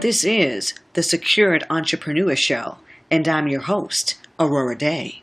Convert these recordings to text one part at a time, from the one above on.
This is the Secured Entrepreneur Show, and I'm your host, Aurorah Dey.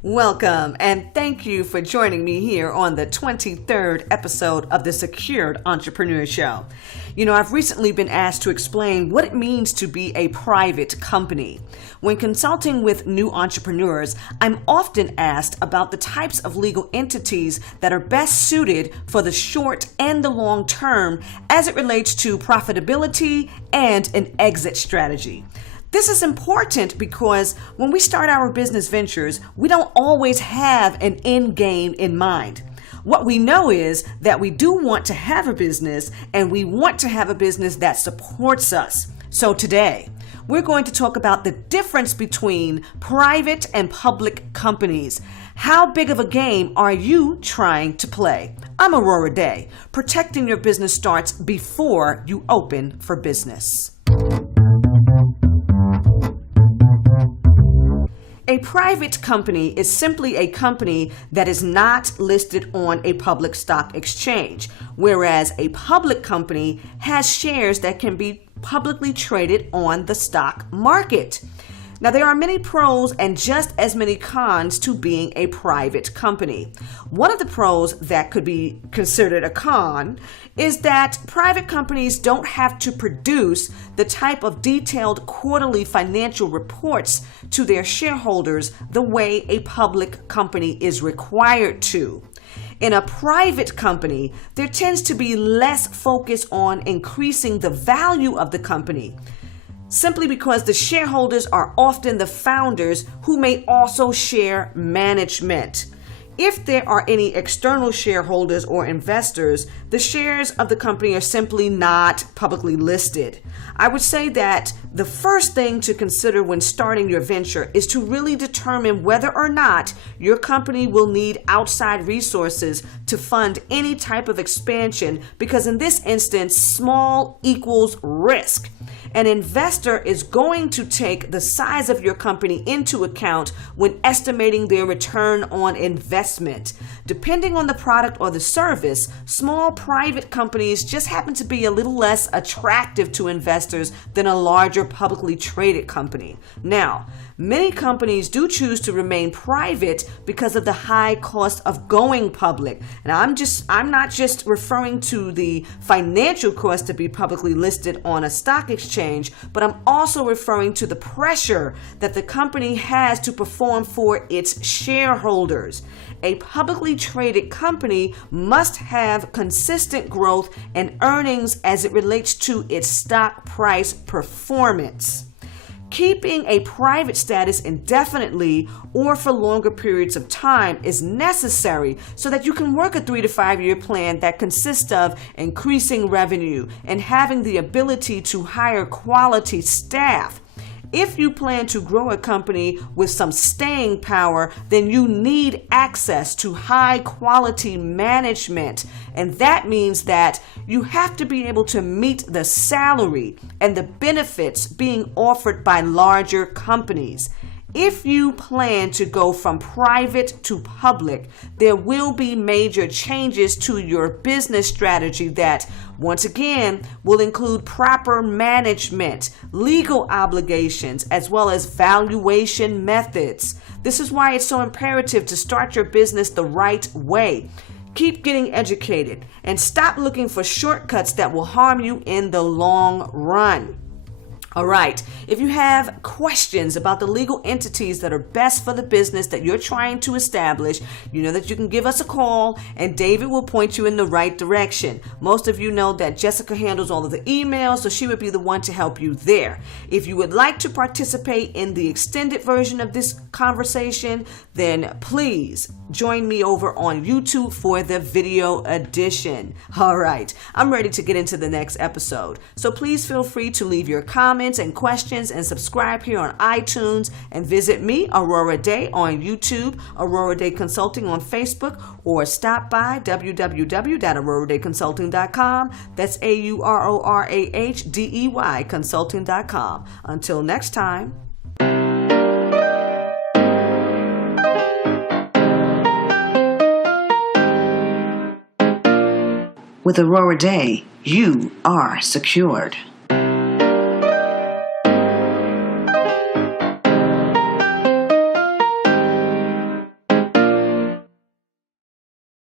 Welcome, and thank you for joining me here on the 23rd episode of the Secured Entrepreneur Show. You know, I've recently been asked to explain what it means to be a private company. When consulting with new entrepreneurs, I'm often asked about the types of legal entities that are best suited for the short and the long term as it relates to profitability and an exit strategy. This is important because when we start our business ventures, we don't always have an end game in mind. What we know is that we do want to have a business, and we want to have a business that supports us. So today, we're going to talk about the difference between private and public companies. How big of a game are you trying to play? I'm Aurorah Dey. Protecting your business starts before you open for business. A private company is simply a company that is not listed on a public stock exchange, whereas a public company has shares that can be publicly traded on the stock market. Now, there are many pros and just as many cons to being a private company. One of the pros that could be considered a con is that private companies don't have to produce the type of detailed quarterly financial reports to their shareholders the way a public company is required to. In a private company, there tends to be less focus on increasing the value of the company, simply because the shareholders are often the founders who may also share management. If there are any external shareholders or investors, the shares of the company are simply not publicly listed. I would say that the first thing to consider when starting your venture is to really determine whether or not your company will need outside resources to fund any type of expansion, because in this instance, small equals risk. An investor is going to take the size of your company into account when estimating their return on investment. Depending on the product or the service, small private companies just happen to be a little less attractive to investors than a larger publicly traded company. Now, many companies do choose to remain private because of the high cost of going public. And I'm not just referring to the financial cost to be publicly listed on a stock exchange, but I'm also referring to the pressure that the company has to perform for its shareholders. A publicly traded company must have consistent growth and earnings as it relates to its stock price performance. Keeping a private status indefinitely or for longer periods of time is necessary so that you can work a 3 to 5 year plan that consists of increasing revenue and having the ability to hire quality staff. If you plan to grow a company with some staying power, then you need access to high quality management. And that means that you have to be able to meet the salary and the benefits being offered by larger companies. If you plan to go from private to public, there will be major changes to your business strategy that, once again, will include proper management, legal obligations, as well as valuation methods. This is why it's so imperative to start your business the right way. Keep getting educated and stop looking for shortcuts that will harm you in the long run. All right, if you have questions about the legal entities that are best for the business that you're trying to establish, you know that you can give us a call and David will point you in the right direction. Most of you know that Jessica handles all of the emails, so she would be the one to help you there. If you would like to participate in the extended version of this conversation, then please join me over on YouTube for the video edition. All right, I'm ready to get into the next episode. So please feel free to leave your comments and questions and subscribe here on iTunes, and visit me, Aurorah Dey, on YouTube, Aurorah Dey Consulting on Facebook, or stop by www.aurorahdeyconsulting.com. That's AURORAHDEY consulting.com. Until next time. With Aurorah Dey, you are secured.